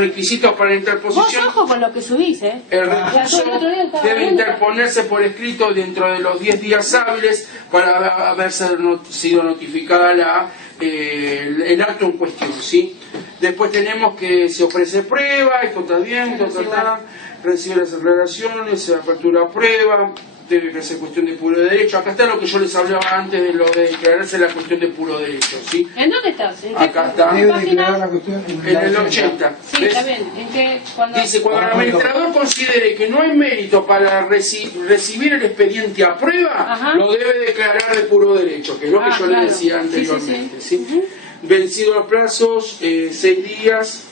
requisitos para la interposición. Vos ojo con lo que subís, ¿eh? El recurso debe interponerse por escrito dentro de los 10 días hábiles para haber sido notificada el acto en cuestión, ¿sí? Después tenemos que se ofrece prueba, esto está bien, recibe las aclaraciones, se apertura prueba, debe ser cuestión de puro derecho. Acá está lo que yo les hablaba antes de lo de declararse la cuestión de puro derecho, ¿sí? ¿En dónde estás? ¿En acá está. Debe declarar la cuestión en el 80. Sí, está bien. ¿En qué? Dice, cuando el administrador considere que no hay mérito para recibir el expediente a prueba, lo debe declarar de puro derecho, que es lo que yo le decía anteriormente. ¿Sí? Vencidos los plazos, 6 días.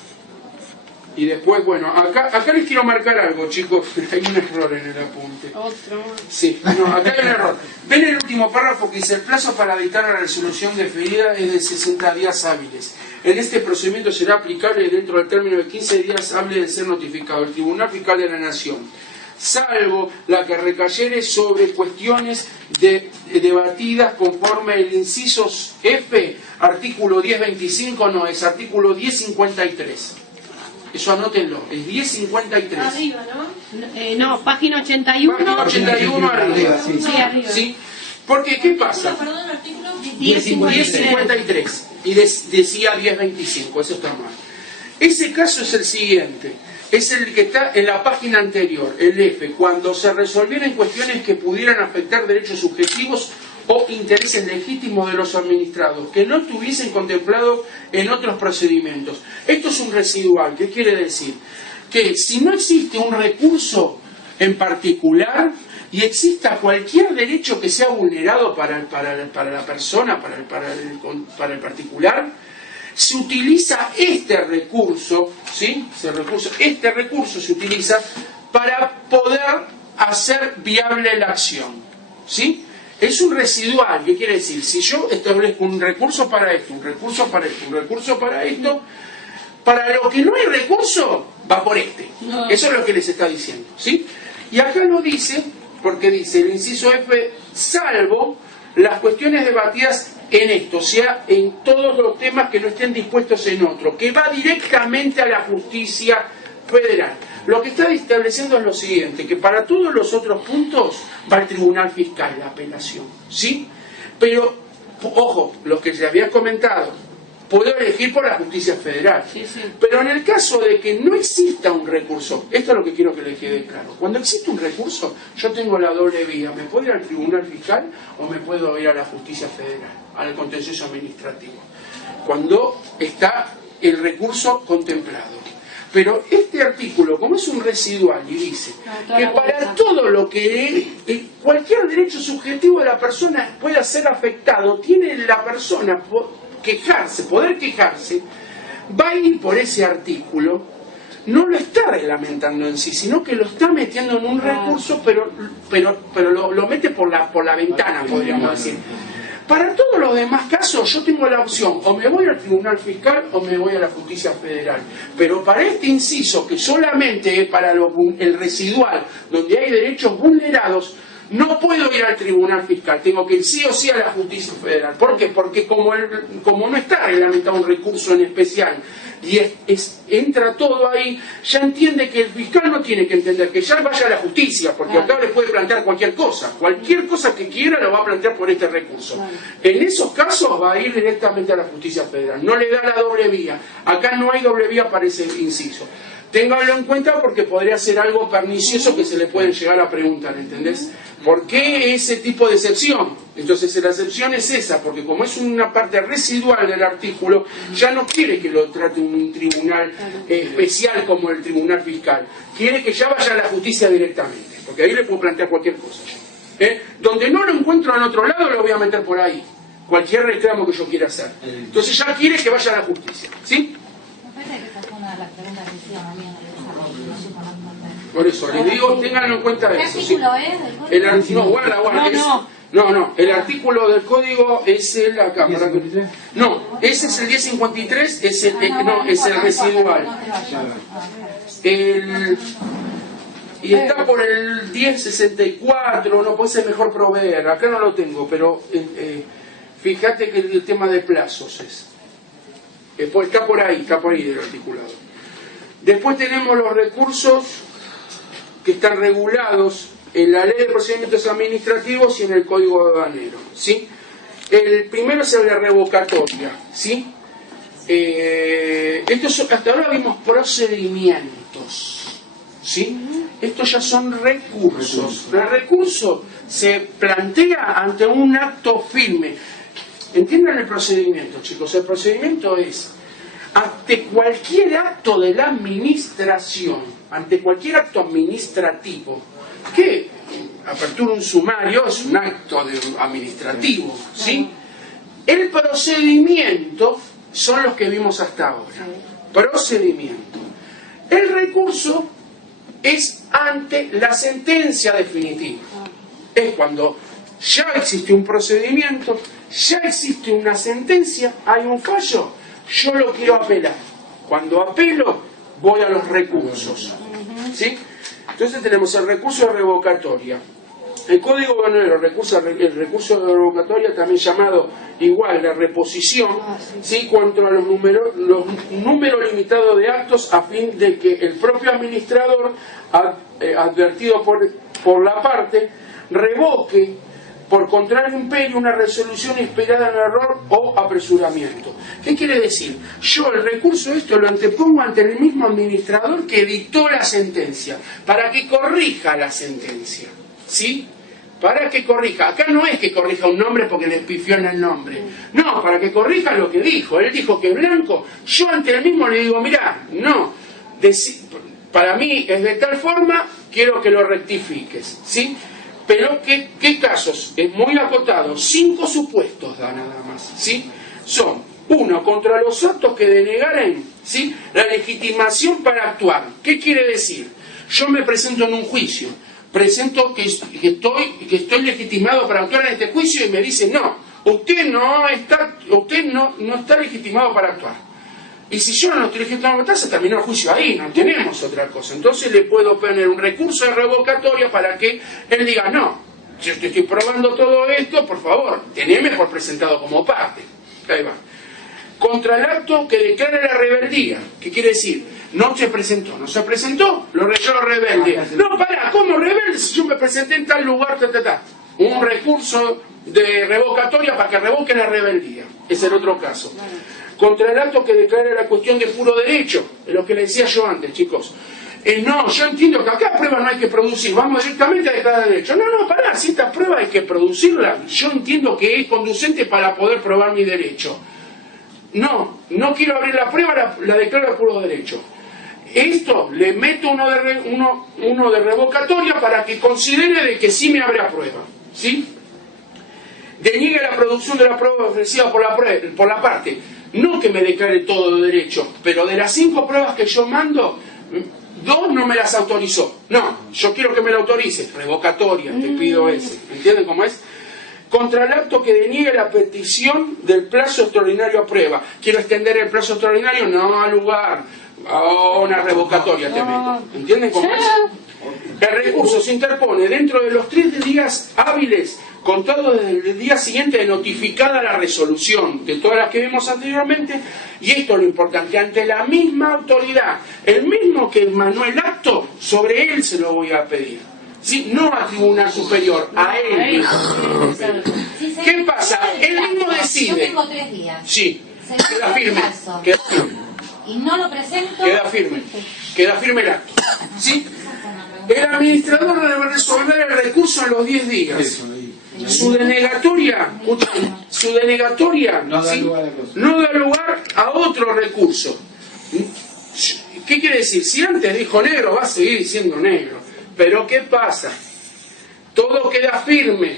Y después, bueno, acá les quiero marcar algo, chicos. Hay un error en el apunte. Otro. Sí, no, acá hay un error. Ven el último párrafo que dice: el plazo para dictar la resolución deferida es de 60 días hábiles. En este procedimiento será aplicable dentro del término de 15 días hábiles de ser notificado el Tribunal Fiscal de la Nación, salvo la que recayere sobre cuestiones debatidas conforme el inciso F, artículo 1025, no, es artículo 1053. Eso anótenlo, es 1053. Arriba, ¿no? No, página 81. Página 81 arriba. Sí, arriba. ¿Sí? Porque, ¿qué pasa? Perdón, artículo 1053. Y decía 1025, eso está mal. Ese caso es el siguiente. Es el que está en la página anterior, el F, cuando se resolvieran cuestiones que pudieran afectar derechos subjetivos o intereses legítimos de los administrados, que no estuviesen contemplados en otros procedimientos. Esto es un residual. ¿Qué quiere decir? Que si no existe un recurso en particular y exista cualquier derecho que sea vulnerado para la persona, para el particular, se utiliza este recurso, ¿sí? Este recurso se utiliza para poder hacer viable la acción, ¿sí? Es un residual. ¿Qué quiere decir? Si yo establezco un recurso para esto, un recurso para esto, un recurso para esto, para lo que no hay recurso, va por este. Eso es lo que les está diciendo, ¿sí? Y acá lo dice, porque dice el inciso F, salvo las cuestiones debatidas en esto, o sea, en todos los temas que no estén dispuestos en otro, que va directamente a la justicia federal. Lo que está estableciendo es lo siguiente, que para todos los otros puntos va al Tribunal Fiscal la apelación, ¿sí? Pero, ojo, lo que se había comentado, puedo elegir por la justicia federal. Sí. Pero en el caso de que no exista un recurso, esto es lo que quiero que les quede claro, cuando existe un recurso, yo tengo la doble vía, me puedo ir al Tribunal Fiscal o me puedo ir a la justicia federal, al contencioso administrativo, cuando está el recurso contemplado. Pero este artículo, como es un residual, y dice que para todo lo que cualquier derecho subjetivo de la persona pueda ser afectado, tiene la persona poder quejarse, va a ir por ese artículo, no lo está reglamentando en sí, sino que lo está metiendo en un recurso, pero lo mete por la ventana, podríamos decir. Para todos los demás casos yo tengo la opción, o me voy al Tribunal Fiscal o me voy a la Justicia Federal. Pero para este inciso, que solamente es para el residual, donde hay derechos vulnerados, no puedo ir al Tribunal Fiscal, tengo que ir sí o sí a la Justicia Federal. ¿Por qué? Porque como no está reglamentado un recurso en especial y entra todo ahí, ya entiende que el fiscal no tiene que entender, que ya vaya a la justicia, porque acá le puede plantear cualquier cosa que quiera lo va a plantear por este recurso. En esos casos va a ir directamente a la Justicia Federal, no le da la doble vía. Acá no hay doble vía para ese inciso. Ténganlo en cuenta porque podría ser algo pernicioso que se le pueden llegar a preguntar, ¿entendés? ¿Por qué ese tipo de excepción? Entonces la excepción es esa, porque como es una parte residual del artículo, ya no quiere que lo trate un tribunal especial como el Tribunal Fiscal. Quiere que ya vaya a la justicia directamente, porque ahí le puedo plantear cualquier cosa. Donde no lo encuentro en otro lado, lo voy a meter por ahí. Cualquier reclamo que yo quiera hacer. Entonces ya quiere que vaya a la justicia, ¿sí? Por eso, les digo, ténganlo en cuenta de eso. ¿Sí? El artículo, no, el artículo del código es el acá. No, ese es el 1053, es el residual. Y está por el 1064, no puede ser mejor proveer, acá no lo tengo, pero fíjate que el tema de plazos es. Está por ahí del articulado. Después tenemos los recursos que están regulados en la Ley de Procedimientos Administrativos y en el Código Aduanero, ¿sí? El primero es el de revocatoria, ¿sí? Hasta ahora vimos procedimientos, ¿sí? Estos ya son recursos. El recurso se plantea ante un acto firme. Entiendan el procedimiento, chicos. El procedimiento es ante cualquier acto de la administración, ante cualquier acto administrativo, que apertura un sumario es un acto administrativo, ¿sí? El procedimiento son los que vimos hasta ahora. Procedimiento. El recurso es ante la sentencia definitiva. Es cuando ya existe un procedimiento, ya existe una sentencia, hay un fallo, yo lo quiero apelar. Cuando apelo, voy a los recursos, ¿sí? Entonces tenemos el recurso de revocatoria. El Código Aduanero, el recurso de revocatoria, también llamado igual la reposición, ¿sí? Contra los números limitados de actos, a fin de que el propio administrador, advertido por la parte, revoque por contrario imperio una resolución inspirada en error o apresuramiento. ¿Qué quiere decir? Yo el recurso lo antepongo ante el mismo administrador que dictó la sentencia, para que corrija la sentencia, ¿sí? Para que corrija. Acá no es que corrija un nombre porque le pifió en el nombre. No, para que corrija lo que dijo. Él dijo que blanco. Yo ante él mismo le digo, mirá, no. Para mí es de tal forma, quiero que lo rectifiques, ¿sí? Pero ¿qué casos? Es muy acotado. 5 supuestos da nada más, ¿sí? Son, 1, contra los actos que denegaren, ¿sí?, la legitimación para actuar. ¿Qué quiere decir? Yo me presento en un juicio. Presento que estoy legitimado para actuar en este juicio y me dicen, no, usted no está legitimado para actuar. Y si yo no estoy legitimado para actuar, se terminó el juicio ahí, no tenemos otra cosa. Entonces le puedo poner un recurso de revocatoria para que él diga, no, yo te estoy probando todo esto, por favor, teneme por presentado como parte. Ahí va. Contra el acto que declara la rebeldía. ¿Qué quiere decir? No se presentó, lo rebelde. No, pará, ¿cómo rebelde? Si yo me presenté en tal lugar, Un recurso de revocatoria para que revoque la rebeldía. Es el otro caso. Contra el acto que declara la cuestión de puro derecho. Es lo que le decía yo antes, chicos. No, yo entiendo que acá prueba no hay que producir, vamos directamente a declarar derecho. No, pará, si esta prueba hay que producirla. Yo entiendo que es conducente para poder probar mi derecho. No quiero abrir la prueba, la declaro de puro derecho. Esto le meto uno de revocatoria para que considere de que sí me abre a prueba, ¿sí? Deniegue la producción de la prueba ofrecida por la parte. No que me declare todo de derecho, pero de las 5 pruebas que yo mando, 2 no me las autorizó. No, yo quiero que me la autorice. Revocatoria, te pido ese. ¿Entienden cómo es? Contra el acto que deniegue la petición del plazo extraordinario a prueba. Quiero extender el plazo extraordinario, no al lugar. Una revocatoria te meto. ¿Entienden cómo es? El recurso se interpone dentro de los 3 días hábiles, contado desde el día siguiente de notificada la resolución, de todas las que vimos anteriormente, y esto es lo importante, ante la misma autoridad, el mismo que emanó el acto, sobre él se lo voy a pedir. ¿Sí? No a tribunal superior, a él mismo. ¿Qué pasa? Él mismo decide. Yo tengo 3 días. Sí, queda firme. Queda firme. Y no lo presento. Queda firme el acto. ¿Sí? El administrador debe resolver el recurso en los 10 días. Su denegatoria no da, ¿sí?, lugar no da lugar a otro recurso. ¿Qué quiere decir? Si antes dijo negro, va a seguir diciendo negro. Pero ¿qué pasa? Todo queda firme.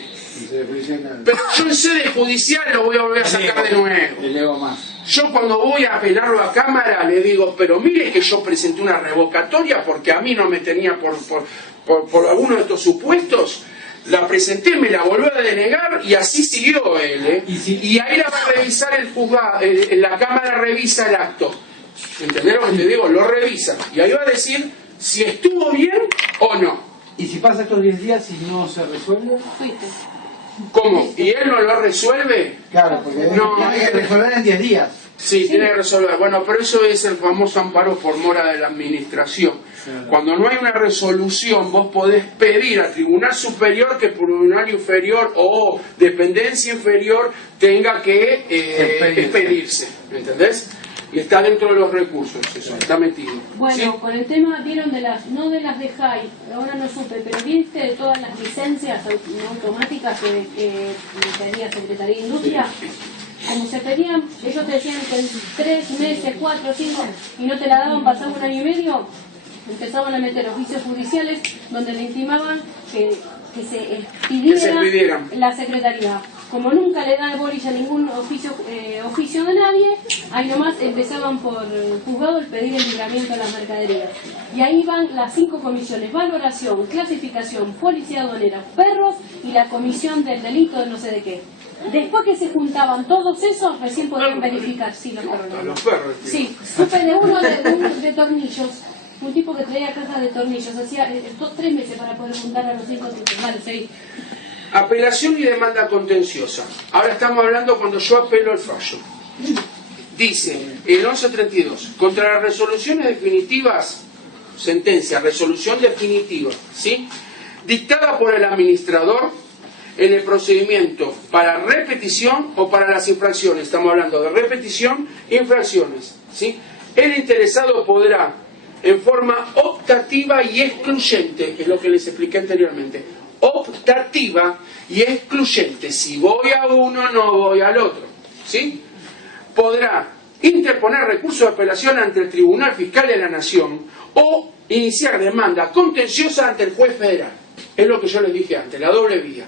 Pero yo en sede judicial lo voy a volver a sacar de nuevo. Yo cuando voy a apelarlo a cámara le digo, pero mire que yo presenté una revocatoria porque a mí no me tenía por alguno de estos supuestos. La presenté, me la volvió a denegar y así siguió él. Y ahí la va a revisar el juzgado, la cámara revisa el acto. ¿Entendés lo que te digo? Lo revisa. Y ahí va a decir si estuvo bien o no. ¿Y si pasa estos 10 días y no se resuelve? ¿Cómo? ¿Y él no lo resuelve? Claro, porque no, tiene que resolver en 10 días. Sí, tiene que resolver. Bueno, pero eso es el famoso amparo por mora de la administración. Cuando no hay una resolución, vos podés pedir al Tribunal Superior que Tribunal Inferior o dependencia inferior tenga que expedirse. ¿Me entendés? Y está dentro de los recursos, eso, está metido. Bueno, ¿sí? con el tema, vieron de las, no de las de JAI, ahora no supe, pero viste de todas las licencias automáticas que pedía Secretaría de Industria. Como se pedían, ellos te decían que en 3 meses, 4, 5, y no te la daban, pasaba 1 año y medio, empezaban a meter oficios judiciales donde le intimaban que se expidiera la Secretaría. Como nunca le da bolilla ningún oficio de nadie, ahí nomás empezaban por juzgado el pedir el libramiento de las mercaderías. Y ahí van las 5 comisiones: valoración, clasificación, policía aduanera, perros y la comisión del delito de no sé de qué. Después que se juntaban todos esos, recién podían verificar. Sí, los perros. Los perros. Sí, supe de uno de tornillos. Un tipo que traía cajas de tornillos. Hacía 3 meses para poder juntar a los 5 tipos. Vale, sí. Apelación y demanda contenciosa. Ahora estamos hablando cuando yo apelo el fallo. Dice el 1132, contra las resoluciones definitivas, sentencia, resolución definitiva, ¿sí? Dictada por el administrador en el procedimiento para repetición o para las infracciones. Estamos hablando de repetición e infracciones, ¿sí? El interesado podrá, en forma optativa y excluyente, es lo que les expliqué anteriormente, optativa y excluyente, si voy a uno no voy al otro, ¿sí? Podrá interponer recurso de apelación ante el Tribunal Fiscal de la Nación o iniciar demanda contenciosa ante el juez federal. Es lo que yo les dije antes, la doble vía.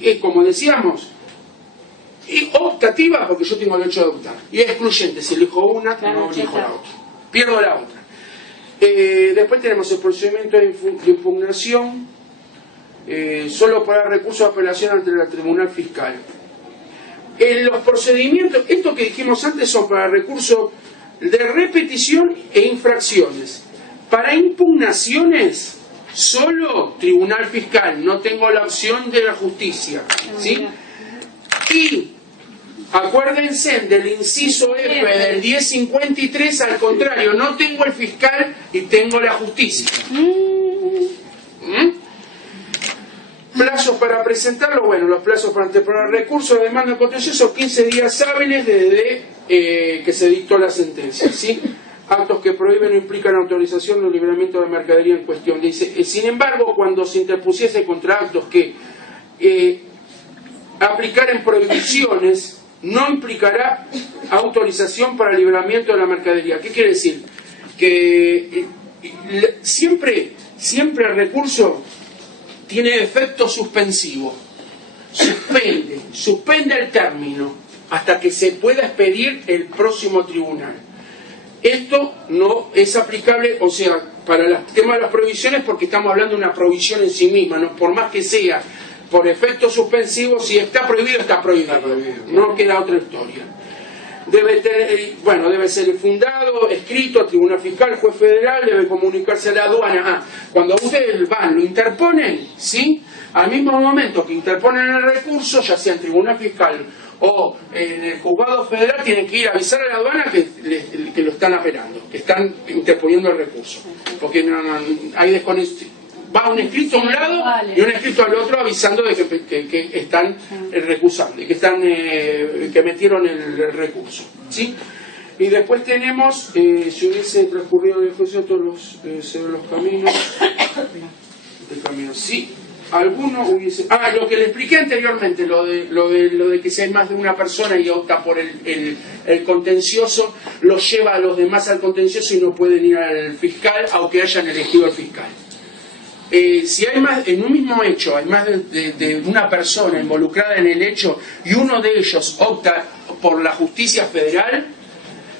Y como decíamos, y optativa porque yo tengo el derecho de optar, y excluyente, si elijo una, claro, no elijo la otra, pierdo la otra. Después tenemos el procedimiento de impugnación, solo para recurso de apelación ante el Tribunal Fiscal. En los procedimientos, esto que dijimos antes son para recursos de repetición e infracciones. Para impugnaciones, solo Tribunal Fiscal, no tengo la opción de la justicia, ¿sí? Y acuérdense del inciso F del 1053, al contrario, no tengo el fiscal y tengo la justicia. Plazos para presentarlo, bueno, los plazos para interponer recursos de demanda contenciosa, 15 días hábiles desde que se dictó la sentencia, ¿sí? Actos que prohíben o implican autorización o liberamiento de mercadería en cuestión. Dice, sin embargo, cuando se interpusiese contra actos que aplicaren prohibiciones, no implicará autorización para el liberamiento de la mercadería. ¿Qué quiere decir? Que siempre el recurso tiene efecto suspensivo. Suspende el término hasta que se pueda expedir el próximo tribunal. Esto no es aplicable, o sea, para el tema de las prohibiciones, porque estamos hablando de una prohibición en sí misma, ¿no? Por más que sea por efecto suspensivo, si está prohibido, está prohibido. No queda otra historia. Debe ser fundado, escrito al Tribunal Fiscal, juez federal, debe comunicarse a la aduana. Cuando ustedes van, lo interponen, ¿sí? Al mismo momento que interponen el recurso, ya sea en Tribunal Fiscal o en el juzgado federal, tienen que ir a avisar a la aduana que lo están apelando, que están interponiendo el recurso. Porque hay desconexión. Va un escrito a un lado y un escrito al otro avisando de que están recusando y que que metieron el recurso, ¿sí? Y después tenemos, si hubiese transcurrido el juicio todos los caminos, sí, alguno hubiese... lo que le expliqué anteriormente, lo de que si hay más de una persona y opta por el contencioso, los lleva a los demás al contencioso y no pueden ir al fiscal, aunque hayan elegido al fiscal. Si hay más, en un mismo hecho, hay más de una persona involucrada en el hecho y uno de ellos opta por la justicia federal,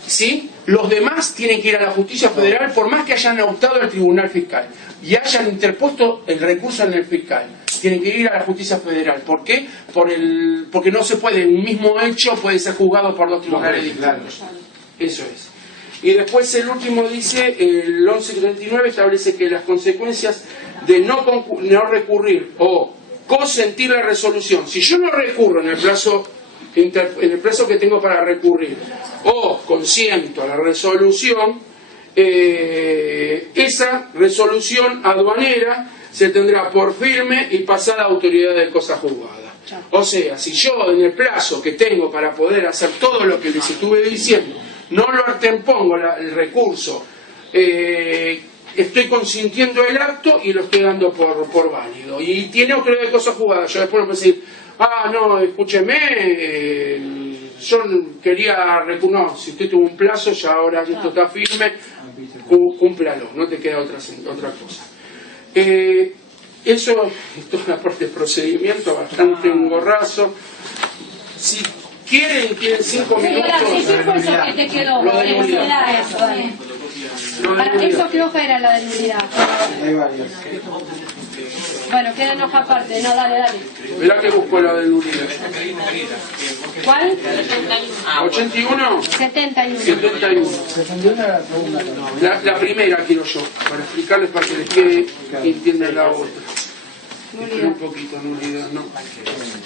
¿sí? Los demás tienen que ir a la justicia federal por más que hayan optado al Tribunal Fiscal y hayan interpuesto el recurso en el fiscal. Tienen que ir a la justicia federal. ¿Por qué? Porque no se puede, un mismo hecho puede ser juzgado por 2 tribunales distintos. Eso es. Y después el último dice, el 1139 establece que las consecuencias de no recurrir o consentir la resolución, si yo no recurro en el plazo en el plazo que tengo para recurrir, o consiento a la resolución, esa resolución aduanera se tendrá por firme y pasada a autoridad de cosa juzgada. O sea, si yo en el plazo que tengo para poder hacer todo lo que les estuve diciendo, no lo antepongo el recurso, estoy consintiendo el acto y lo estoy dando por válido. Y tiene autoridad de cosa juzgada. Yo después no puedo decir, no, escúcheme, yo quería no, si usted tuvo un plazo, ya ahora esto está firme, cúmplalo, no te queda otra cosa. Eso es toda la parte del procedimiento, bastante engorrazo. Si quieren 5 minutos. ¿Qué fue eso que te quedó? Lo de nulidad. Eso, ¿qué hoja era la de nulidad? Hay varias. Bueno, queda en hoja aparte. No, dale. Verá que busco la de nulidad. ¿Cuál? 81. 71. 71. 71 era la segunda. La primera quiero yo, para explicarles para que les quede que entiendan la otra. Un poquito nulidad, ¿no?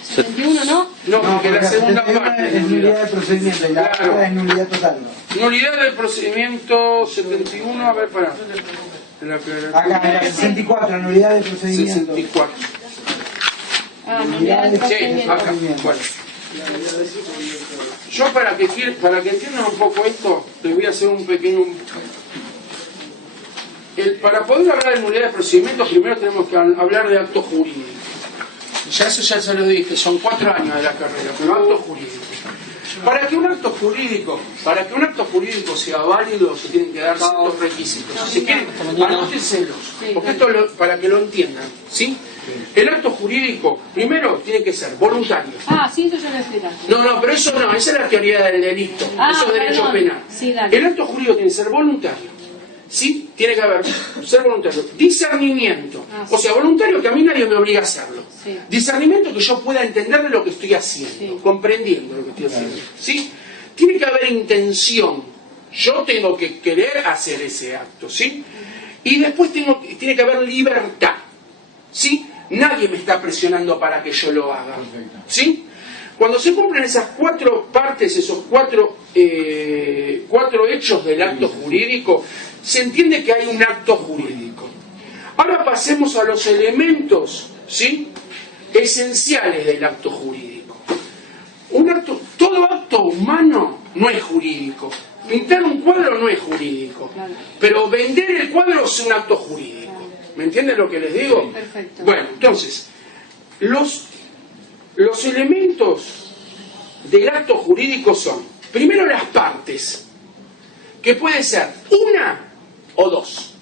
71, ¿no? No, porque la segunda Es parte. nulidad de procedimiento y la Claro. otra es nulidad total. Nulidad del procedimiento 71, a ver, para. Acá en la 64, nulidad de procedimiento. 64. Nulidad de Sí, procedimiento. acá. Bueno. Yo para que entiendan un poco esto, les voy a hacer un pequeño... para poder hablar de nulidad de procedimiento, primero tenemos que hablar de acto jurídico. Ya eso ya se lo dije, son 4 años de la carrera, pero acto jurídico. Para que un acto jurídico sea válido, se tienen que dar ciertos requisitos. Si quieren, anótenselos, porque esto para que lo entiendan, ¿sí? El acto jurídico, primero, tiene que ser voluntario. Sí, eso ya lo explicaste. No, pero eso no, esa es la teoría del delito, eso es derecho perdón. penal. Sí, dale. El acto jurídico tiene que ser voluntario, ¿sí? Tiene que haber, ser voluntario. Discernimiento, sí. o sea, voluntario que a mí nadie me obliga a hacerlo. Sí. Discernimiento que yo pueda entender de lo que estoy haciendo, Sí. comprendiendo lo que estoy haciendo, ¿sí? Tiene que haber intención, yo tengo que querer hacer ese acto, ¿sí? Y después tiene que haber libertad, ¿sí? Nadie me está presionando para que yo lo haga, ¿sí? Cuando se cumplen esas 4 partes, esos 4 hechos del acto jurídico, se entiende que hay un acto jurídico. Ahora pasemos a los elementos, ¿sí?, esenciales del acto jurídico. Todo acto humano no es jurídico. Pintar un cuadro no es jurídico. Pero vender el cuadro es un acto jurídico. ¿Me entienden lo que les digo? Perfecto. Bueno, entonces, los elementos del acto jurídico son, primero, las partes, que puede ser una o 2.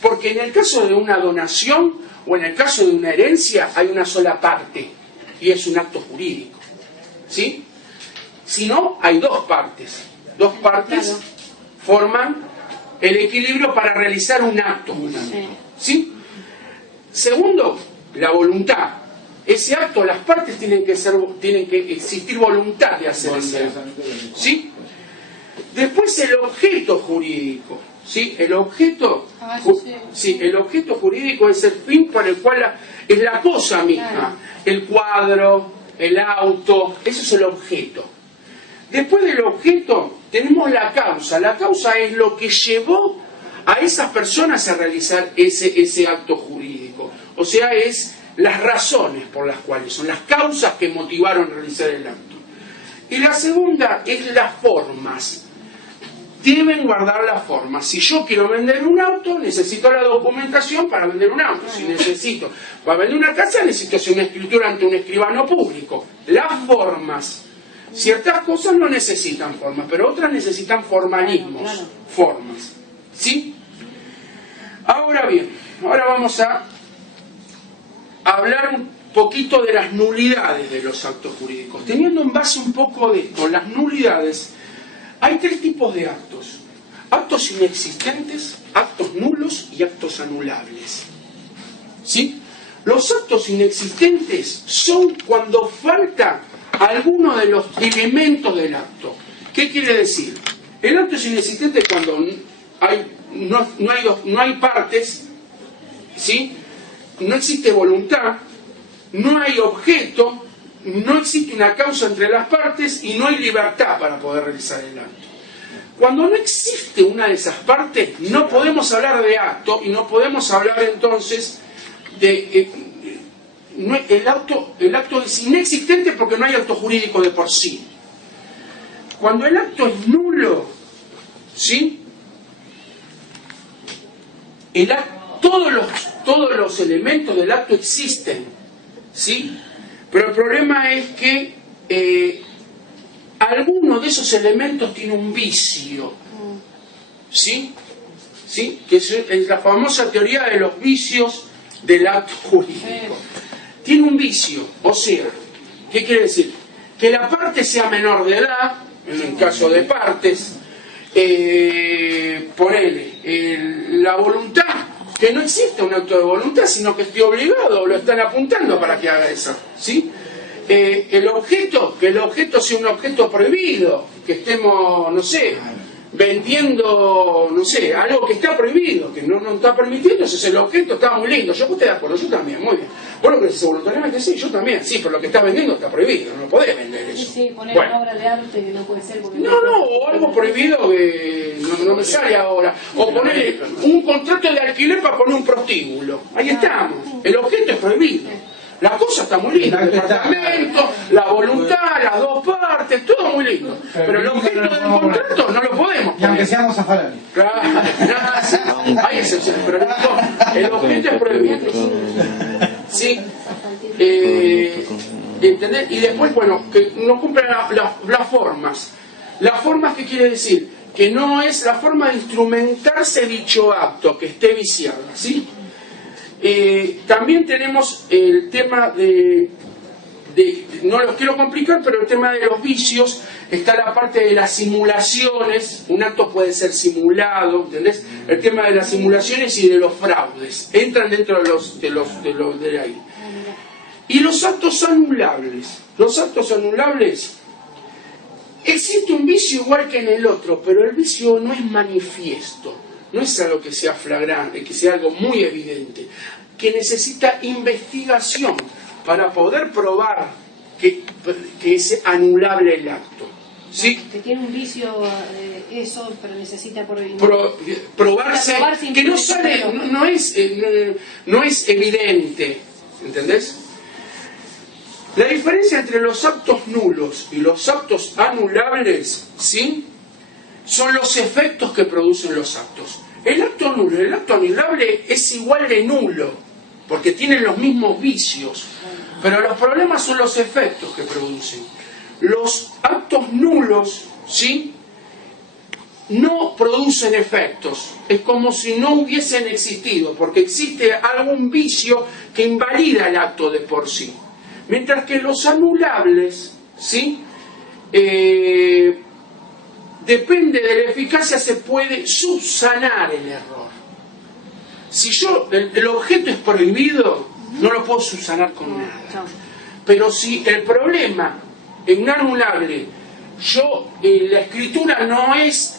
Porque en el caso de una donación o en el caso de una herencia hay una sola parte y es un acto jurídico, ¿sí? Si no, hay 2 partes. 2 partes Claro. forman el equilibrio para realizar un acto, ¿sí? Segundo, la voluntad. Ese acto, las partes tienen que existir voluntad de hacer ese acto, ¿sí? Después el objeto jurídico, ¿sí? El objeto, el objeto jurídico es el fin para el cual es la cosa misma. Claro. El cuadro, el auto, eso es el objeto. Después del objeto tenemos la causa. La causa es lo que llevó a esas personas a realizar ese acto jurídico. O sea, es las razones por las cuales, son las causas que motivaron a realizar el acto. Y la segunda es las formas. Deben guardar las formas. Si yo quiero vender un auto, necesito la documentación para vender un auto. Si necesito para vender una casa, necesito hacer una escritura ante un escribano público. Las formas. Ciertas cosas no necesitan formas, pero otras necesitan formalismos. Claro. Formas. ¿Sí? Ahora bien, ahora vamos a hablar un poquito de las nulidades de los actos jurídicos. Teniendo en base un poco de esto, las nulidades, hay 3 tipos de actos. Actos inexistentes, actos nulos y actos anulables. ¿Sí? Los actos inexistentes son cuando falta alguno de los elementos del acto. ¿Qué quiere decir? El acto es inexistente cuando no hay partes, ¿sí? No existe voluntad, no hay objeto, no existe una causa entre las partes y no hay libertad para poder realizar el acto. Cuando no existe una de esas partes, no podemos hablar de acto y no podemos hablar entonces de... el acto es inexistente porque no hay acto jurídico de por sí. Cuando el acto es nulo, ¿sí? Todos los elementos del acto existen, ¿sí? Pero el problema es que alguno de esos elementos tiene un vicio, ¿sí? ¿Sí? Que es la famosa teoría de los vicios del acto jurídico. Tiene un vicio, o sea, ¿qué quiere decir? Que la parte sea menor de edad, en el caso de partes, la voluntad, que no existe un acto de voluntad, sino que estoy obligado, lo están apuntando para que haga eso, ¿sí? El objeto, que el objeto sea un objeto prohibido, que estemos, no sé, vendiendo, no sé, algo que está prohibido, que no está permitido, entonces el objeto está muy lindo. Yo estoy de acuerdo, yo también, muy bien. Vos lo que decís voluntariamente, sí, yo también, sí, pero lo que estás vendiendo está prohibido, no lo podés vender eso. Sí, poner una obra de arte que no puede ser. Porque o algo prohibido que no me sale ahora. O poner un contrato de alquiler para poner un prostíbulo. Ahí estamos. El objeto es prohibido. La cosa está muy linda, el departamento, la voluntad, las dos partes, todo muy lindo. Pero el objeto del contrato no lo podemos poner. Y aunque seamos afalanes. Claro, hay excepciones, pero el objeto es prohibido. ¿Sí? ¿Entendés? Y después, bueno, que no cumplen las formas. Las formas, ¿qué quiere decir? Que no es la forma de instrumentarse dicho acto, que esté viciada, ¿sí? También tenemos el tema no los quiero complicar, pero el tema de los vicios, está la parte de las simulaciones. Un acto puede ser simulado, ¿entendés? El tema de las simulaciones y de los fraudes entran dentro de ahí. Y los actos anulables. Los actos anulables, existe un vicio igual que en el otro, pero el vicio no es manifiesto. No es algo que sea flagrante, que sea algo muy evidente, que necesita investigación para poder probar que es anulable el acto. ¿Sí? Que tiene un vicio, eso, pero necesita probarse, que no sale, no es evidente, ¿entendés? La diferencia entre los actos nulos y los actos anulables, ¿sí?, son los efectos que producen los actos. El acto nulo y el acto anulable es igual de nulo, porque tienen los mismos vicios, pero los problemas son los efectos que producen. Los actos nulos, ¿sí?, no producen efectos, es como si no hubiesen existido, porque existe algún vicio que invalida el acto de por sí. Mientras que los anulables, ¿sí?, depende de la eficacia, se puede subsanar el error. Si el objeto es prohibido, no lo puedo subsanar con nada. Pero si el problema en un anulable, la escritura no está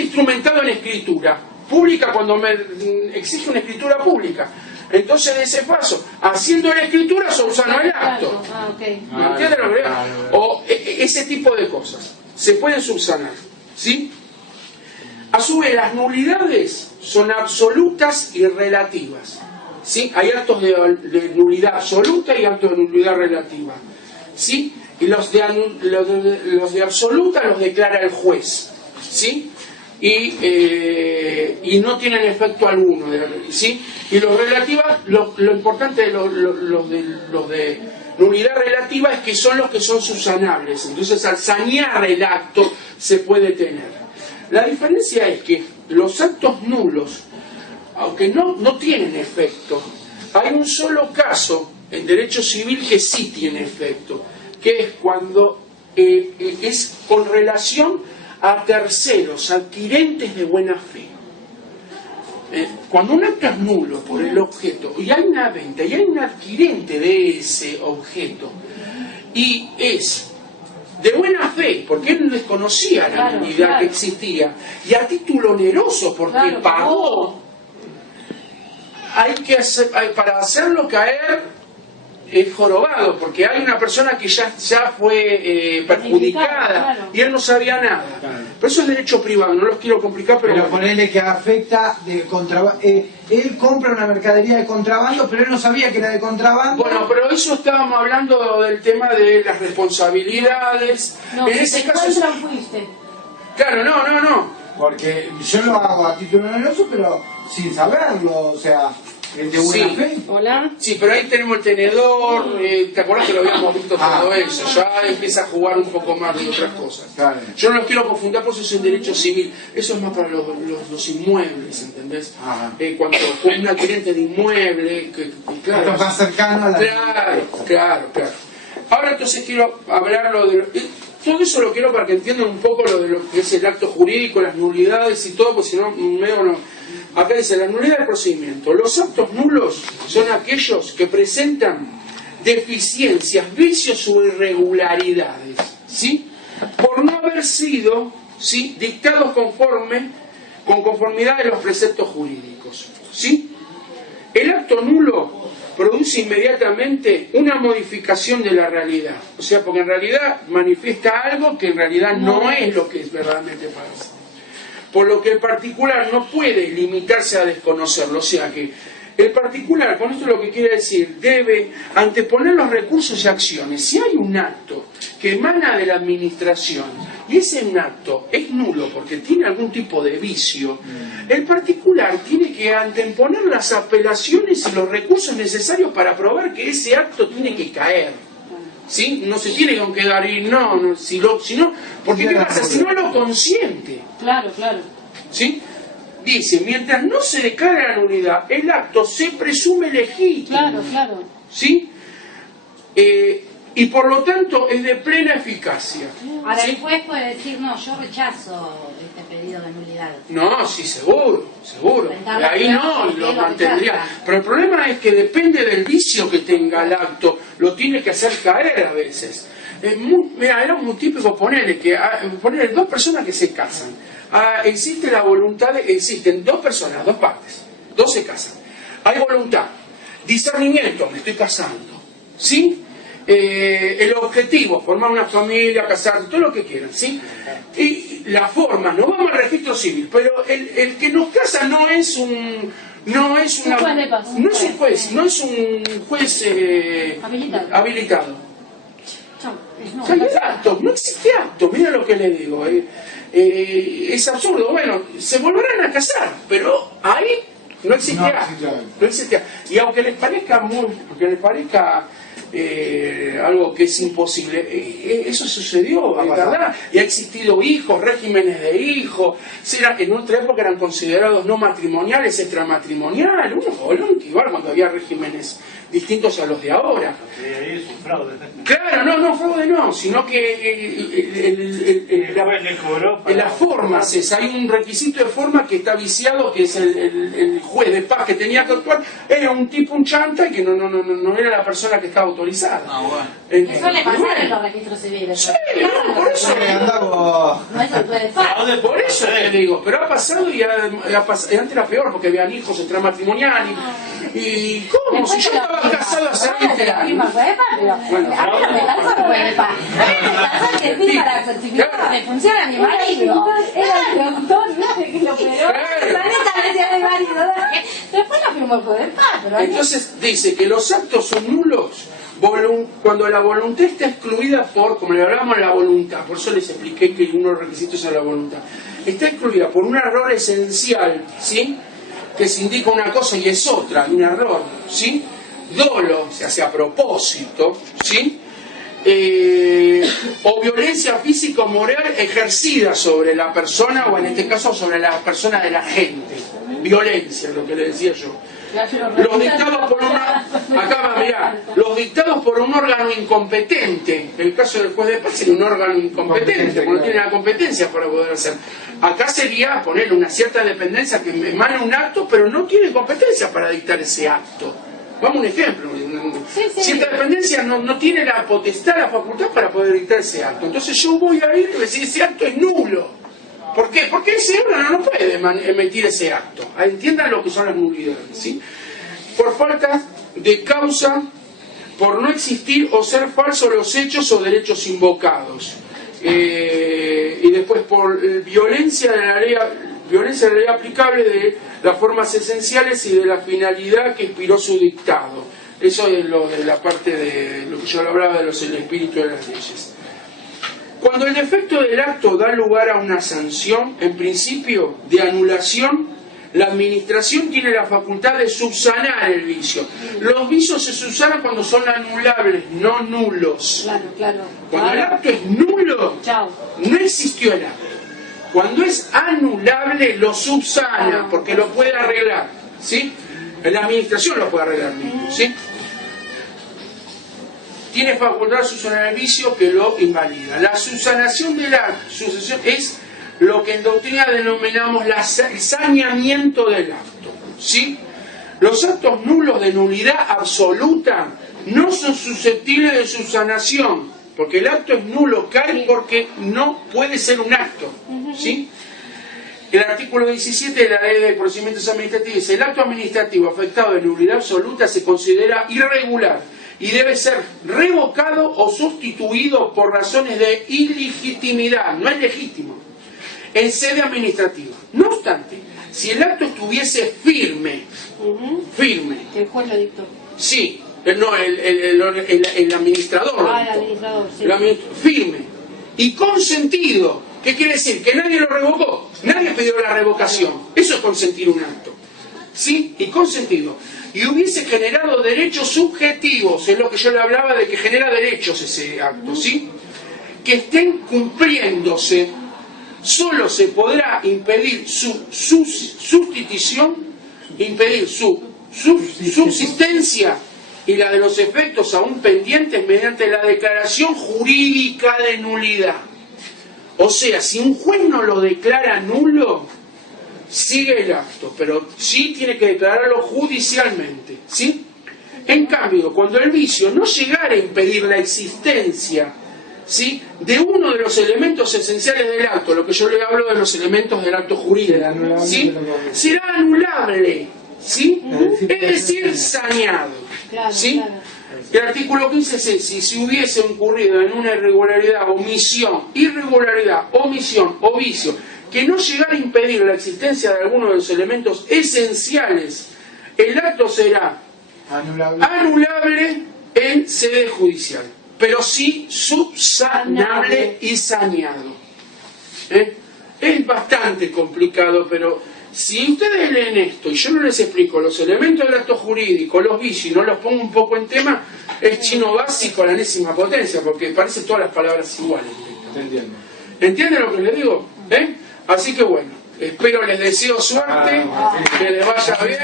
instrumentado en escritura pública, cuando me exige una escritura pública, entonces de ese paso, haciendo la escritura, subsano el acto. ¿Me entiendes lo que digo? O ese tipo de cosas se pueden subsanar, ¿sí? A su vez, las nulidades son absolutas y relativas, ¿sí? Hay actos de nulidad absoluta y actos de nulidad relativa, ¿sí? Y los de absoluta los declara el juez, ¿sí? Y no tienen efecto alguno, ¿sí? Y los relativas, lo importante de los de nulidad relativa es que son los que son subsanables. Entonces, al sanear el acto se puede tener. La diferencia es que los actos nulos, aunque no tienen efecto, hay un solo caso en derecho civil que sí tiene efecto, que es cuando es con relación a terceros, adquirentes de buena fe. Cuando un acto es nulo por el objeto y hay una venta y hay un adquirente de ese objeto y es de buena fe, porque él desconocía la nulidad que existía, y a título oneroso porque pagó, hay que hacer, para hacerlo caer es jorobado, porque hay una persona que ya fue perjudicada, claro. y él no sabía nada. Claro. Pero eso es derecho privado, no los quiero complicar, pero Pero bueno. ponele que afecta de contrabando. Él compra una mercadería de contrabando, pero él no sabía que era de contrabando. Bueno, pero eso estábamos hablando del tema de las responsabilidades. No, En si ese te caso, encuentran fuiste. claro, no. Porque yo lo hago a título oneroso, pero sin saberlo, o sea, es de buena Sí. fe. Hola. Sí, pero ahí tenemos el tenedor, ¿te acuerdas que lo habíamos visto todo eso? Ya empieza a jugar un poco más de otras cosas. Claro. Yo no los quiero confundir, por eso es el derecho civil. Eso es más para los inmuebles, ¿entendés? Ajá. Cuando un adquirente de inmueble, claro. Esto es más cercano a la... Claro. Ahora entonces quiero hablarlo de... todo eso lo quiero para que entiendan un poco lo de lo que es el acto jurídico, las nulidades y todo, porque si no, medio no... Acá dice, la nulidad del procedimiento. Los actos nulos son aquellos que presentan deficiencias, vicios o irregularidades, ¿sí? Por no haber sido, ¿sí?, dictados con conformidad de los preceptos jurídicos, ¿sí? El acto nulo produce inmediatamente una modificación de la realidad. O sea, porque en realidad manifiesta algo que en realidad no es lo que verdaderamente pasa. Por lo que el particular no puede limitarse a desconocerlo. O sea que el particular, con esto lo que quiere decir, debe anteponer los recursos y acciones. Si hay un acto que emana de la administración y ese acto es nulo porque tiene algún tipo de vicio, el particular tiene que anteponer las apelaciones y los recursos necesarios para probar que ese acto tiene que caer. ¿Sí? No se tiene que quedar ahí, no, si no, porque ¿qué pasa? Si no lo consiente. Claro. ¿Sí? Dice, mientras no se declare la nulidad, el acto se presume legítimo. Claro. ¿Sí? Y por lo tanto es de plena eficacia. Ahora ¿Sí? el juez puede decir, no, yo rechazo este pedido de nulidad. No, sí, seguro. Enfrentar la Ahí prueba no, porque lo lo mantendría. rechaza. Pero el problema es que depende del vicio que tenga el acto, lo tiene que hacer caer a veces. Mira, era muy típico ponerle dos personas que se casan. Existe la voluntad, existen dos personas, dos partes, dos se casan. Hay voluntad, discernimiento, me estoy casando, ¿sí? El objetivo, formar una familia, casarse, todo lo que quieran, ¿sí? Y la forma, no vamos al registro civil, pero el que nos casa no es un juez de paz. No es un juez habilitado. Chau. No, O sea, hay actos, no existe acto, mira lo que le digo. Es absurdo. Bueno, se volverán a casar, pero ahí no existe acto. No existe acto. Y aunque les parezca algo que es imposible, eso sucedió, es verdad. Y ha existido hijos, regímenes de hijos. En otra época eran considerados no matrimoniales, extramatrimoniales. Unos bolón que igual cuando había regímenes distintos a los de ahora. Ahí es un fraude. Claro, no, fraude no, sino que las formas, hay un requisito de forma que está viciado, que es el juez de paz que tenía que actuar, era un tipo, un chanta, y que no era la persona que estaba autorizada. Eso le pasa en los registros civiles. Sí, no, por eso. No es el juez de paz. Por eso te digo, pero ha pasado y antes era peor porque habían hijos extramatrimoniales. ¿Y cómo? Si yo estaba casado hace 20 años. Bueno, a mí no me pasa el juez de paz. A mí me pasa que firma la certificado de función a mi marido. Era el doctor, ¿viste? Que lo operó. La neta le decía a mi marido. Después lo firmó el juez de paz. Pero entonces dice que los actos son nulos cuando la voluntad está excluida como le hablábamos de la voluntad, por eso les expliqué que uno de los requisitos es la voluntad, está excluida por un error esencial, ¿sí?, que se indica una cosa y es otra, un error, ¿sí?, dolo, se hace a propósito, ¿sí?, o violencia física o moral ejercida sobre la persona, o en este caso sobre la persona de la gente, violencia, lo que le decía yo. Los dictados por un órgano incompetente. El caso del juez de paz es un órgano incompetente, porque no tiene la competencia para poder hacer. Acá sería ponerle una cierta dependencia que emana un acto, pero no tiene competencia para dictar ese acto. Vamos a un ejemplo. Cierta dependencia no tiene la potestad, la facultad para poder dictar ese acto. Entonces yo voy a ir y decir ese acto es nulo. ¿Por qué? Porque ese órgano no puede emitir ese acto. Entiendan lo que son las nulidades, ¿sí? Por falta de causa por no existir o ser falsos los hechos o derechos invocados. Y después por violencia de la ley aplicable de las formas esenciales y de la finalidad que inspiró su dictado. Eso es lo de la parte de lo que yo hablaba de el espíritu de las leyes. Cuando el defecto del acto da lugar a una sanción, en principio de anulación, la administración tiene la facultad de subsanar el vicio. Los vicios se subsanan cuando son anulables, no nulos. Claro, claro. Cuando el acto es nulo, Chao. no existió el acto. Cuando es anulable, lo subsana, porque lo puede arreglar, ¿sí? La administración lo puede arreglar mismo, ¿sí? Tiene facultad de subsanar el vicio que lo invalida. La subsanación del acto es lo que en doctrina denominamos el saneamiento del acto, ¿sí? Los actos nulos de nulidad absoluta no son susceptibles de subsanación, porque el acto es nulo, cae porque no puede ser un acto, ¿sí? El artículo 17 de la Ley de Procedimientos Administrativos dice: el acto administrativo afectado de nulidad absoluta se considera irregular y debe ser revocado o sustituido por razones de ilegitimidad, no es legítimo, en sede administrativa. No obstante, si el acto estuviese firme, El juez lo dictó. sí, no, el administrador lo El dictó. administrador, sí. Firme y consentido, ¿qué quiere decir? Que nadie lo revocó, nadie pidió la revocación. Eso es consentir un acto, ¿sí? Y consentido. Y hubiese generado derechos subjetivos, es lo que yo le hablaba de que genera derechos ese acto, ¿sí? Que estén cumpliéndose, solo se podrá impedir su sustitución, impedir su subsistencia y la de los efectos aún pendientes mediante la declaración jurídica de nulidad. O sea, si un juez no lo declara nulo, sigue el acto, pero sí tiene que declararlo judicialmente, ¿sí? En cambio, cuando el vicio no llegara a impedir la existencia, ¿sí?, de uno de los elementos esenciales del acto, lo que yo le hablo de los elementos del acto jurídico, ¿sí?, será anulable, ¿sí? Es decir, saneado, ¿sí? El artículo 15 dice: si se hubiese incurrido en una irregularidad, omisión o vicio que no llegara a impedir la existencia de alguno de los elementos esenciales, el acto será anulable en sede judicial, pero sí subsanable y saneado. Es bastante complicado, pero si ustedes leen esto y yo no les explico los elementos del acto jurídico, los vicios, y no los pongo un poco en tema, es chino básico a la enésima potencia, porque parecen todas las palabras iguales. ¿Entienden lo que les digo? Así que bueno, espero, les deseo suerte, que les vaya bien.